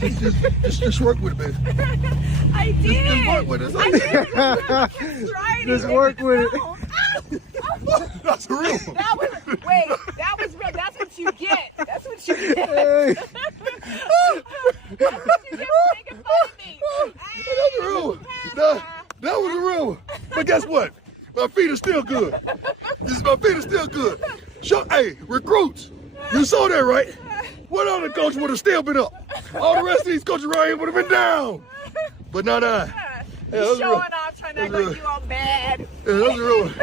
Just work with it, baby. I did. Just work with it. I did. Just work with it. That's a real one. That was real. That's what you get. That's what you get. Hey. That's what you get for making fun of me. That's a real one. That was a real one. But guess what? My feet are still good. My feet are still good. Hey, recruits, you saw that, right? What other coach would have still been up? All the rest of these coaches right here would have been down. But not I. You're showing off, trying to act like you all bad. Yeah, that's a real one.